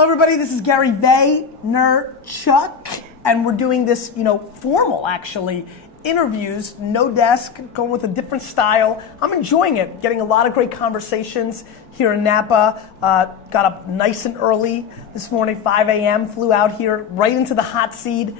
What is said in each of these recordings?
Hello, everybody. This is Gary Vaynerchuk, and we're doing this, formal, actually, interviews, no desk, going with a different style. I'm enjoying it, getting a lot of great conversations here in Napa. Got up nice and early this morning, 5 a.m., flew out here right into the hot seat,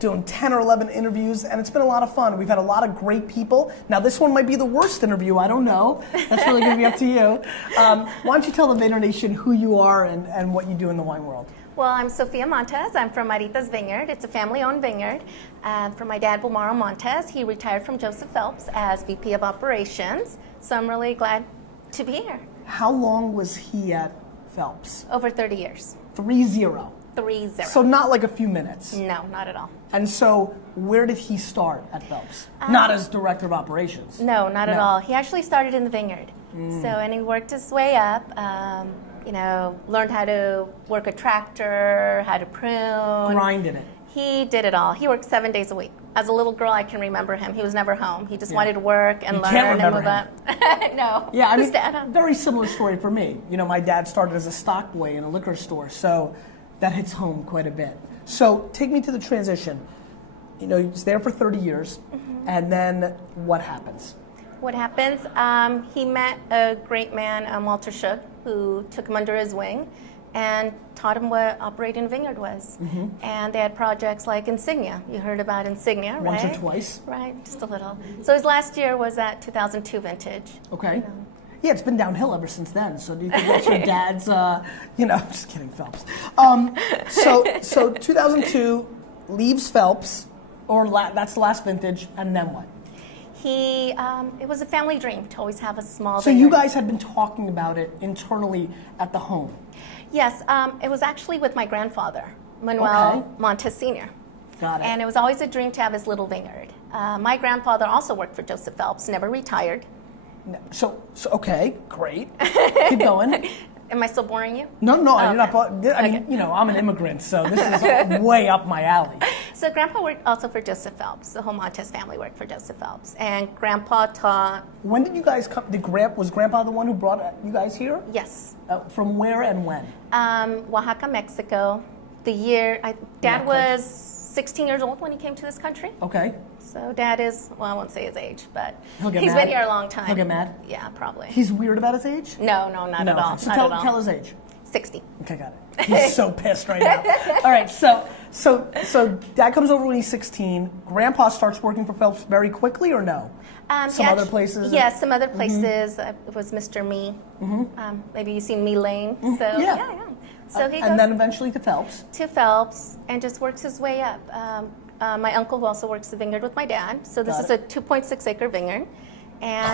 doing 10 or 11 interviews, and it's been a lot of fun. We've had a lot of great people. Now, this one might be the worst interview. I don't know. That's really going to be up to you. Why don't you tell the Vayner Nation who you are and what you do in the wine world? Well, I'm Sophia Montes. I'm from Maritas Vineyard. It's a family-owned vineyard. From my dad, Bulmaro Montes. He retired from Joseph Phelps as VP of Operations. So I'm really glad to be here. How long was he at Phelps? Over 30 years. 3-0. 3-0. So not like a few minutes. No, not at all. And so where did he start at Phelps? Not as director of operations. No, not at all. He actually started in the vineyard. And he worked his way up. Learned how to work a tractor, how to prune. Grinding it. He did it all. He worked 7 days a week. As a little girl, I can remember him. He was never home. He just wanted to work and learn and move up. No. Yeah, I mean, very similar story for me. My dad started as a stock boy in a liquor store, so that hits home quite a bit. So take me to the transition. He was there for 30 years, and then what happens? What happens? He met a great man, Walter Shook, who took him under his wing and taught him what operating a vineyard was. And they had projects like Insignia. You heard about Insignia, right? Once or twice. Right, just a little. So his last year was that 2002 vintage. Okay. Yeah, it's been downhill ever since then. So do you think that's your dad's, just kidding, Phelps. So 2002, leaves Phelps, that's the last vintage, and then what? It was a family dream to always have a small So vineyard. you guys had been talking about it internally at the home? Yes, it was actually with my grandfather, Manuel Montes Sr. Got it. And it was always a dream to have his little vineyard. My grandfather also worked for Joseph Phelps, never retired. So okay, great. Keep going. Am I still boring you? No, you're not. I mean, I'm an immigrant, so this is way up my alley. So Grandpa worked also for Joseph Phelps. The whole Montes family worked for Joseph Phelps, and Grandpa taught. When did you guys come? Was Grandpa the one who brought you guys here? Yes. From where and when? Oaxaca, Mexico. Dad was 16 years old when he came to this country. Okay. So Dad is, I won't say his age, but he's been here a long time. He'll get mad? Yeah, probably. He's weird about his age? No, not at all. So tell his age. 60. Okay, got it. He's so pissed right now. All right, so Dad comes over when he's 16. Grandpa starts working for Phelps very quickly, or no? Other places? Yes, some other places. It was Mr. Me. Maybe you've seen Me Lane. So yeah. So he goes and then eventually to Phelps. To Phelps, and just works his way up. My uncle also works the vineyard with my dad. So this is a 2.6 acre vineyard. And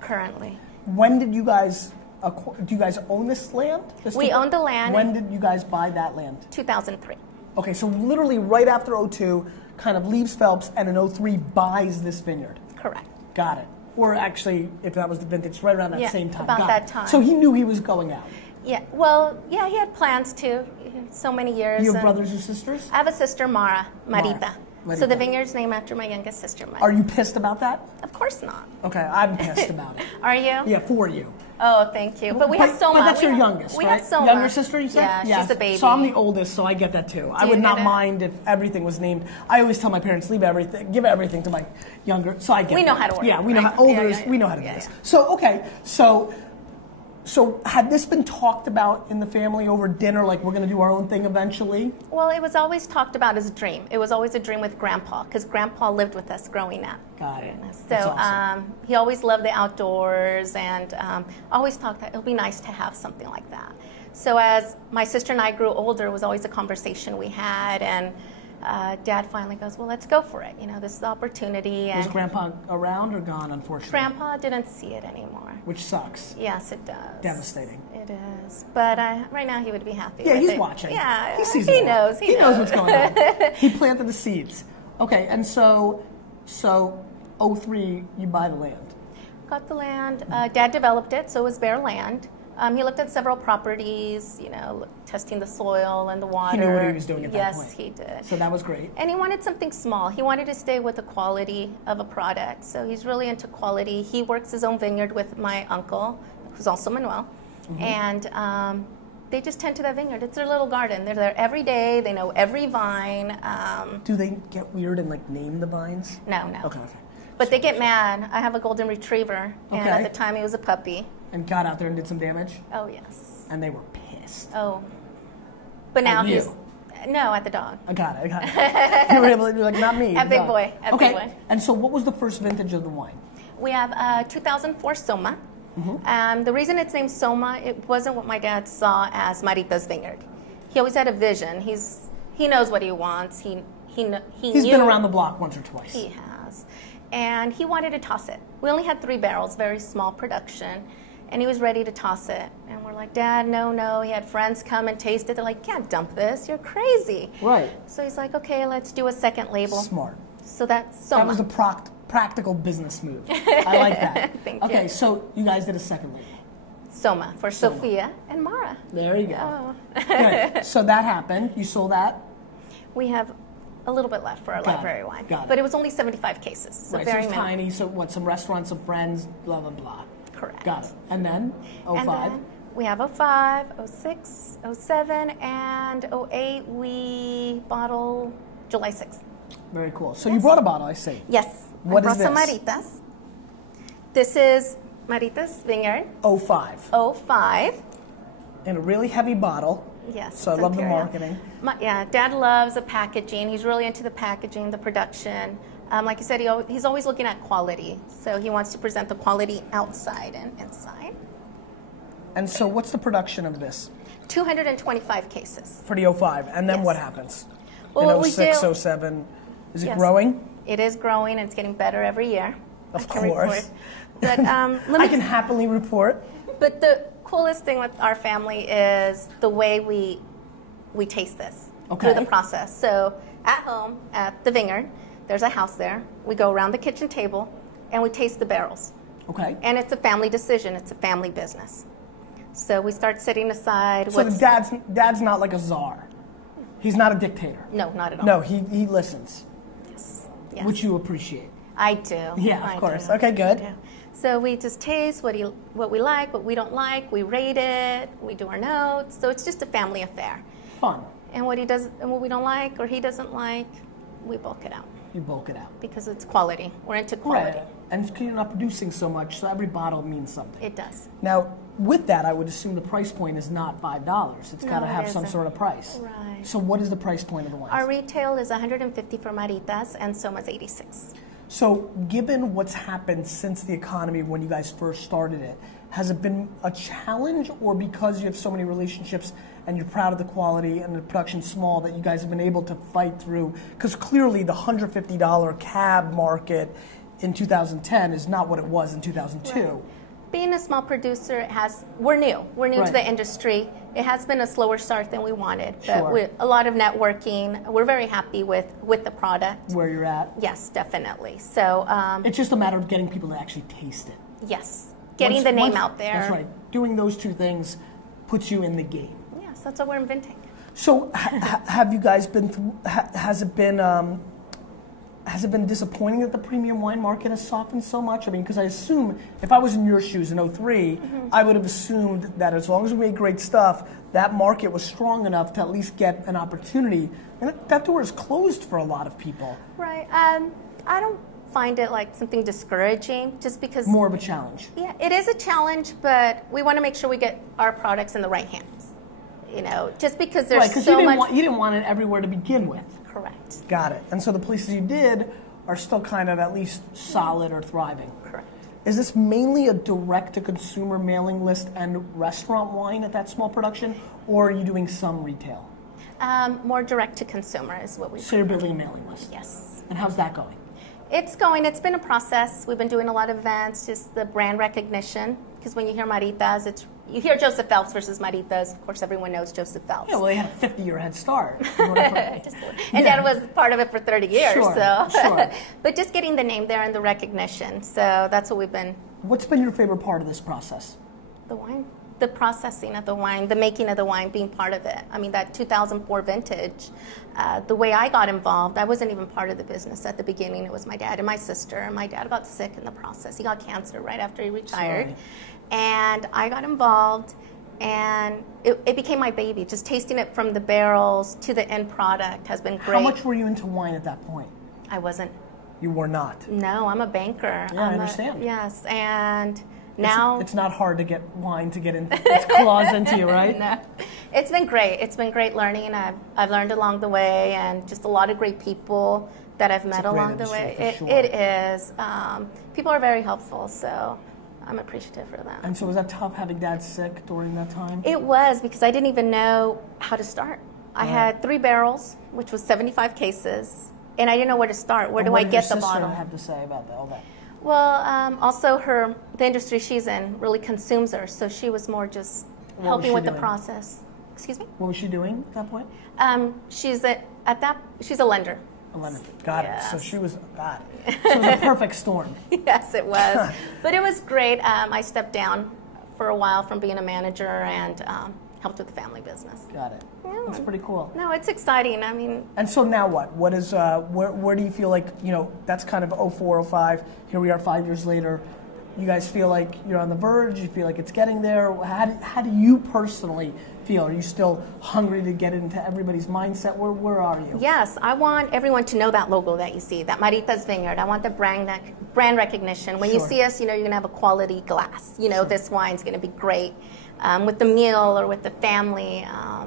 Currently. When did you guys, do you guys own this land? We own the land. When did you guys buy that land? 2003. Okay, so literally right after 02, kind of leaves Phelps, and in 03 buys this vineyard. Correct. Got it. Or actually, if that was the vintage, right around that same time. About that time. So he knew he was going out. Yeah, well, he had plans to. So many years. You have brothers or sisters? I have a sister, Marita. So the vineyard's named after my youngest sister, Marita. Are you pissed about that? Of course not. Okay, I'm pissed about it. Are you? Yeah, for you. Oh, thank you. But we have so much. But that's your youngest, right? We have so much. Younger sister, you said? Yeah, she's a baby. So I'm the oldest, so I get that too. I would not mind if everything was named. I always tell my parents, give everything to my younger, so I get it. We know how to work. Yeah, we know how, we know how to do this. So, okay, so had this been talked about in the family over dinner, like we're going to do our own thing eventually? Well, it was always talked about as a dream. It was always a dream with Grandpa, because Grandpa lived with us growing up. Got it. So awesome. He always loved the outdoors, and always talked that it would be nice to have something like that. So as my sister and I grew older, it was always a conversation we had, and Dad finally goes, well, let's go for it. This is the opportunity. Was Grandpa around or gone, unfortunately? Grandpa didn't see it anymore. Which sucks. Yes, it does. Devastating. It is. But right now he would be happy. Yeah, he's watching. Yeah, he sees he it. knows. He knows what's going on. He planted the seeds. Okay, and so 03, you buy the land. Got the land. Dad developed it, so it was bare land. He looked at several properties, testing the soil and the water. He knew what he was doing at that point. Yes, he did. So that was great. And he wanted something small. He wanted to stay with the quality of a product. So he's really into quality. He works his own vineyard with my uncle, who's also Manuel. And they just tend to that vineyard. It's their little garden. They're there every day. They know every vine. Do they get weird and like name the vines? No, no. Okay. But they get mad. I have a golden retriever, and at the time he was a puppy. And got out there and did some damage? Oh, yes. And they were pissed. Oh. But now you? he's... No, at the dog. I got it. You were able to be like, not me. At Big Boy. At Big Boy. And so what was the first vintage of the wine? We have 2004 Soma. The reason it's named Soma, it wasn't what my dad saw as Maritas Vineyard. He always had a vision. He knows what he wants. He's been around the block once or twice. He has. And he wanted to toss it. We only had 3 barrels, very small production. And he was ready to toss it. And we're like, Dad, no. He had friends come and taste it. They're like, can't dump this. You're crazy. Right. So he's like, okay, let's do a second label. Smart. So that's Soma. That was a practical business move. I like that. Thank you. Okay, so you guys did a second label. Soma for Soma. Sophia and Mara. There you go. Oh. Good. So that happened. You sold that? We have a little bit left for our library wine. But it was only 75 cases. So right, very so it's tiny. So what, some restaurants, some friends, blah, blah, blah. Correct. Got it. And then 05? And then we have 05, 06, 07, and 08 we bottle July 6th. Very cool. So you brought a bottle, I see. Yes. What I brought is this? some Maritas. This is Maritas Vineyard. 05. 05. In a really heavy bottle. Yes. So I love the marketing. Yeah, Dad loves the packaging. He's really into the packaging, the production. Like you said, he's always looking at quality. So he wants to present the quality outside and inside. And so what's the production of this? 225 cases. For the 05. And then what happens? Well, in 06, 07. Is it growing? It is growing, and it's getting better every year. Of course. But, I can happily report. But the coolest thing with our family is the way we taste this through the process. So at home, at the vineyard, there's a house there. We go around the kitchen table, and we taste the barrels. Okay. And it's a family decision. It's a family business. So we start setting aside. So the dad's not like a czar. He's not a dictator. No, not at all. No, he listens. Yes. Which you appreciate. I do. Yeah, of course. Okay, good. So we just taste what we like, what we don't like. We rate it. We do our notes. So it's just a family affair. Fun. And what he does, and what we don't like or he doesn't like, we bulk it out. You bulk it out. Because it's quality. We're into quality. Right. And you're not producing so much, so every bottle means something. It does. Now, with that, I would assume the price point is not $5. It's got to have some sort of price. Right. So what is the price point of the wines? Our retail is $150 for Maritas, and Soma's $86. So given what's happened since the economy when you guys first started it, has it been a challenge, or because you have so many relationships and you're proud of the quality and the production small that you guys have been able to fight through? Because clearly the $150 cab market in 2010 is not what it was in 2002. Right. Being a small producer, we're new. We're new to the industry. It has been a slower start than we wanted, but with a lot of networking, we're very happy with the product. Where you're at? Yes, definitely. So it's just a matter of getting people to actually taste it. Yes, getting the name out there. That's right. Doing those two things puts you in the game. Yes, that's what we're inventing. So have you guys been through, has it been disappointing that the premium wine market has softened so much? I mean, because I assume if I was in your shoes in 03, I would have assumed that as long as we made great stuff, that market was strong enough to at least get an opportunity. And that door is closed for a lot of people. Right. I don't find it like something discouraging just because... More of a challenge. Yeah, it is a challenge, but we want to make sure we get our products in the right hands. You know, just because there's so much... you didn't want it everywhere to begin with. Correct. Got it. And so the places you did are still kind of at least solid or thriving. Correct. Is this mainly a direct-to-consumer mailing list and restaurant wine at that small production, or are you doing some retail? More direct-to-consumer is what we So you're building a mailing list? Yes. And how's that going? It's going. It's been a process. We've been doing a lot of events, just the brand recognition, because when you hear Maritas, you hear Joseph Phelps versus Maritas. Of course, everyone knows Joseph Phelps. Yeah, well, they had a 50-year head start. And Dad was part of it for 30 years. Sure. But just getting the name there and the recognition. So that's what we've been. What's been your favorite part of this process? The wine. The processing of the wine, the making of the wine, being part of it. I mean, that 2004 vintage, the way I got involved, I wasn't even part of the business at the beginning. It was my dad and my sister. My dad got sick in the process. He got cancer right after he retired. And I got involved, and it became my baby. Just tasting it from the barrels to the end product has been great. How much were you into wine at that point? I wasn't. You were not? No, I'm a banker. Yeah, I understand. Yes, and now... It's not hard to get wine to get its claws into you, right? No. It's been great. It's been great learning, and I've learned along the way, and just a lot of great people that I've met along the way. It is. People are very helpful, so I'm appreciative for that. And so was that tough having Dad sick during that time? It was, because I didn't even know how to start. I had 3 barrels, which was 75 cases, and I didn't know where to start. Where do I get the bottle? What did your sister have to say about all that? Well, also the industry she's in really consumes her, so she was more just helping with the process. Excuse me? What was she doing at that point? She's a lender. A lender. Got Yes. it. So she was, so it was a perfect storm. Yes, it was. But it was great. I stepped down for a while from being a manager and helped with the family business. Got it. Yeah. That's pretty cool. No, it's exciting. I mean. And so now what? What is, where do you feel like, that's kind of 04, 05. Here we are 5 years later. You guys feel like you're on the verge? You feel like it's getting there? How do you personally feel? Are you still hungry to get into everybody's mindset? Where are you? Yes, I want everyone to know that logo that you see, that Maritas Vineyard. I want the brand recognition. When you see us, you're going to have a quality glass. This wine's going to be great with the meal or with the family.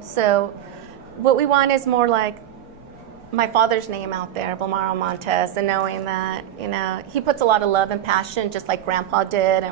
So what we want is more like my father's name out there, Bulmaro Montes, and knowing that, he puts a lot of love and passion just like Grandpa did,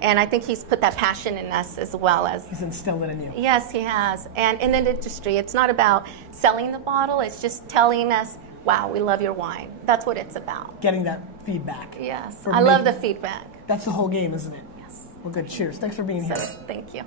and I think he's put that passion in us as well as... He's instilled it in you. Yes, he has. And in the industry, it's not about selling the bottle, it's just telling us, wow, we love your wine. That's what it's about. Getting that feedback. Yes, I love the feedback. That's the whole game, isn't it? Yes. Well, good. Cheers. Thanks for being here. Thank you.